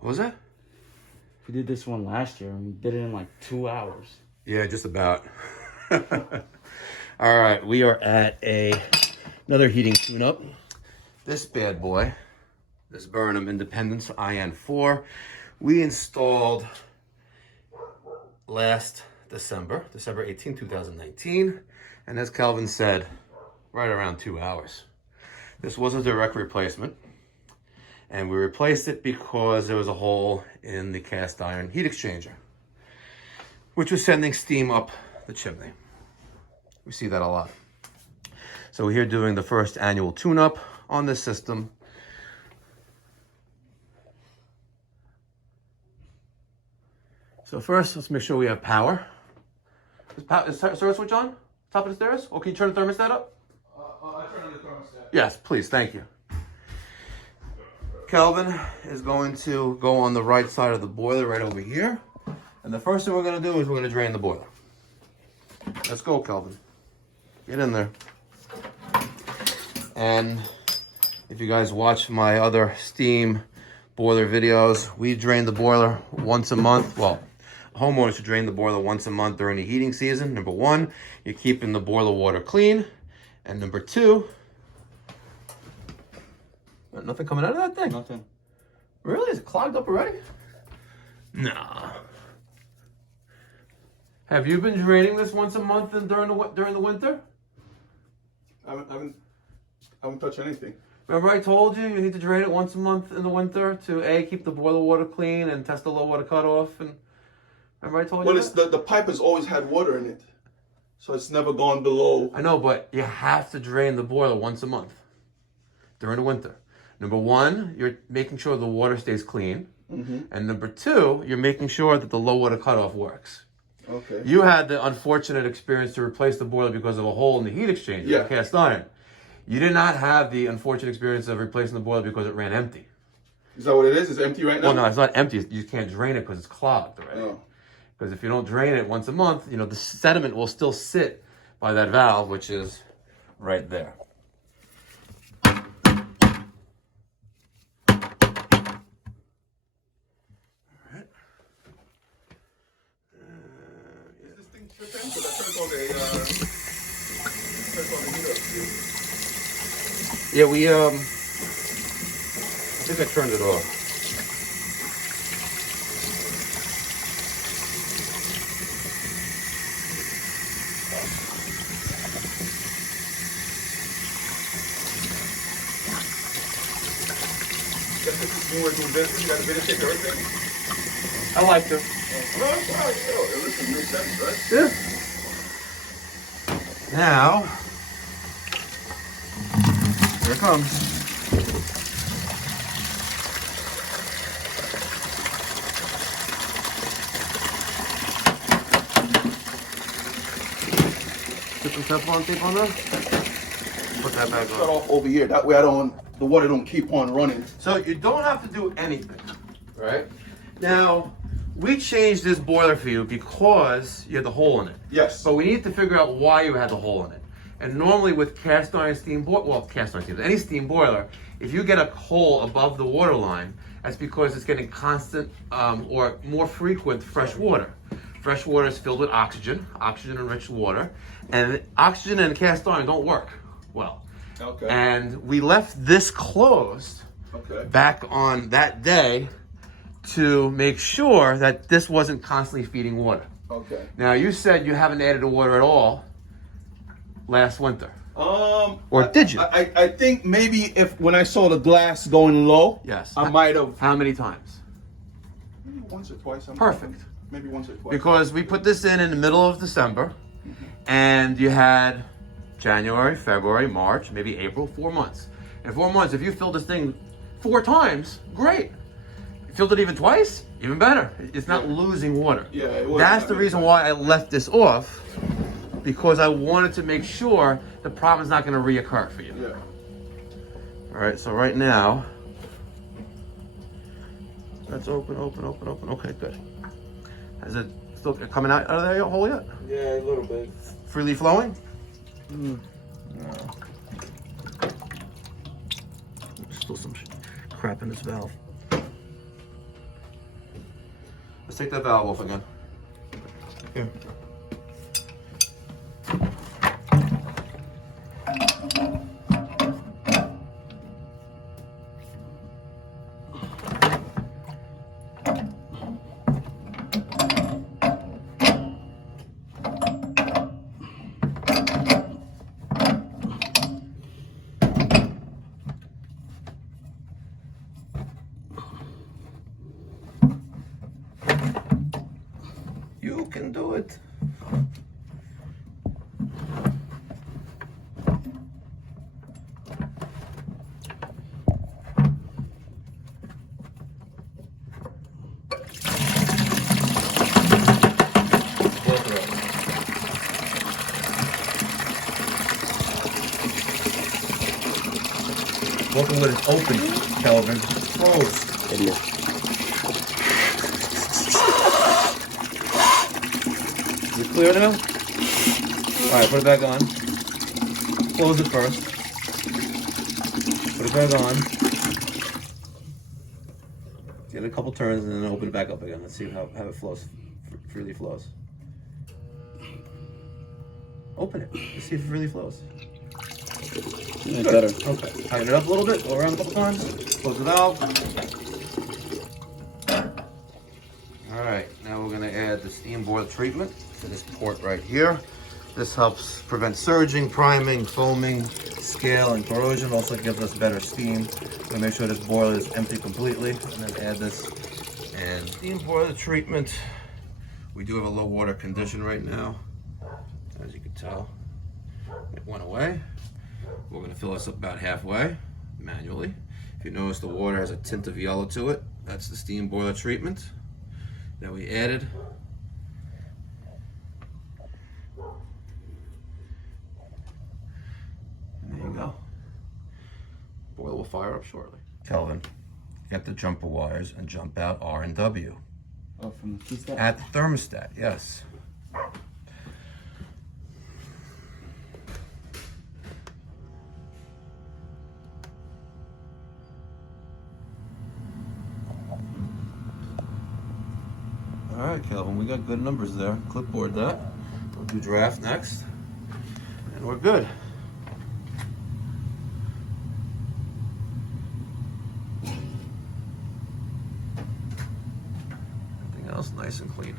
What was that? We did this one last year and we did it in like 2 hours. Yeah, just about. All right, we are at another heating tune-up. This bad boy, this Burnham Independence IN4, we installed last December 18, 2019. And as Calvin said, right around 2 hours. This was a direct replacement. And we replaced it because there was a hole in the cast iron heat exchanger, which was sending steam up the chimney. We see that a lot. So we're here doing the first annual tune-up on this system. So first, let's make sure we have power. Is the service switch on? Top of the stairs? Or can you turn the thermostat up? I turn on the thermostat. Yes, please, thank you. Kelvin is going to go on the right side of the boiler right over here. And the first thing we're going to do is we're going to drain the boiler. Let's go, Kelvin. Get in there. And if you guys watch my other steam boiler videos, we drain the boiler once a month. Well, homeowners should drain the boiler once a month during the heating season. Number one, you're keeping the boiler water clean. And number two, nothing coming out of that thing? Nothing. Really? Is it clogged up already? Nah. Have you been draining this once a month and during the winter? I haven't touched anything. Remember I told you need to drain it once a month in the winter to A, keep the boiler water clean and test the low water cutoff. And remember I told you Well, it's the pipe has always had water in it, so it's never gone below. I know, but you have to drain the boiler once a month during the winter. Number one, you're making sure the water stays clean. Mm-hmm. And number two, you're making sure that the low water cutoff works. Okay. You had the unfortunate experience to replace the boiler because of a hole in the heat exchanger, Yeah. the cast iron. You did not have the unfortunate experience of replacing the boiler because it ran empty. Is that what it is? It's empty right now? Well, no, it's not empty. You can't drain it because it's clogged already. Oh. Because if you don't drain it once a month, the sediment will still sit by that valve, which is right there. Is this thing tripping? Because I turned on the heater. Yeah, I think I turned it off. When we're doing this, you got to videotape everything? I like to. No, it's all right. Yo, listen, makes sense, right? Yeah. Now, here it comes. Put some Teflon tape on there. Put that back Shut on. off over here. That way the water don't keep on running. So you don't have to do anything, right? Now, we changed this boiler for you because you had the hole in it. Yes. But we need to figure out why you had the hole in it. And normally with cast iron steam boiler, well, cast iron steam, any steam boiler, if you get a hole above the water line, that's because it's getting constant or more frequent fresh water. Fresh water is filled with oxygen-enriched water, and oxygen and cast iron don't work well. Okay. And we left this closed back on that day to make sure that this wasn't constantly feeding water. Okay. Now, you said you haven't added the water at all last winter. Or did you? I think maybe when I saw the glass going low, Yes. I might have. How many times? Maybe once or twice. Perfect. Maybe once or twice. Because we put this in the middle of December, and you had January, February, March, maybe April, 4 months. In 4 months, if you filled this thing 4 times, great. Filled it even twice, even better. It's not losing water. Yeah, it was. That's the reason why I left this off, because I wanted to make sure the problem's not going to reoccur for you. Yeah. All right, so right now, that's open. Okay, good. Is it still coming out of the hole yet? Yeah, a little bit. Freely flowing? Still some crap in this valve. Let's take that valve off again. Here. You can do it. Welcome with it open, Kelvin. Closed. Idiot. Is it clear now? Alright, put it back on. Close it first. Put it back on. Get a couple turns and then open it back up again. Let's see how it flows. Freely flows. Open it. Let's see if it really flows. Yeah, better. Okay. Tighten it up a little bit. Go around a couple times. Close the valve. Alright, now we're going to add the steam boiler treatment to this port right here. This helps prevent surging, priming, foaming, scale, and corrosion. Also gives us better steam. So make sure this boiler is empty completely. And then add this. And steam boiler treatment. We do have a low water condition right now. As you can tell, it went away. We're going to fill this up about halfway, manually. If you notice, the water has a tint of yellow to it. That's the steam boiler treatment that we added. And there you go. Boiler will fire up shortly. Kelvin, get the jumper wires and jump out R and W. Oh, from the thermostat? At the thermostat, yes. All right, Kelvin, we got good numbers there. Clipboard that. We'll do draft next. And we're good. Everything else nice and clean.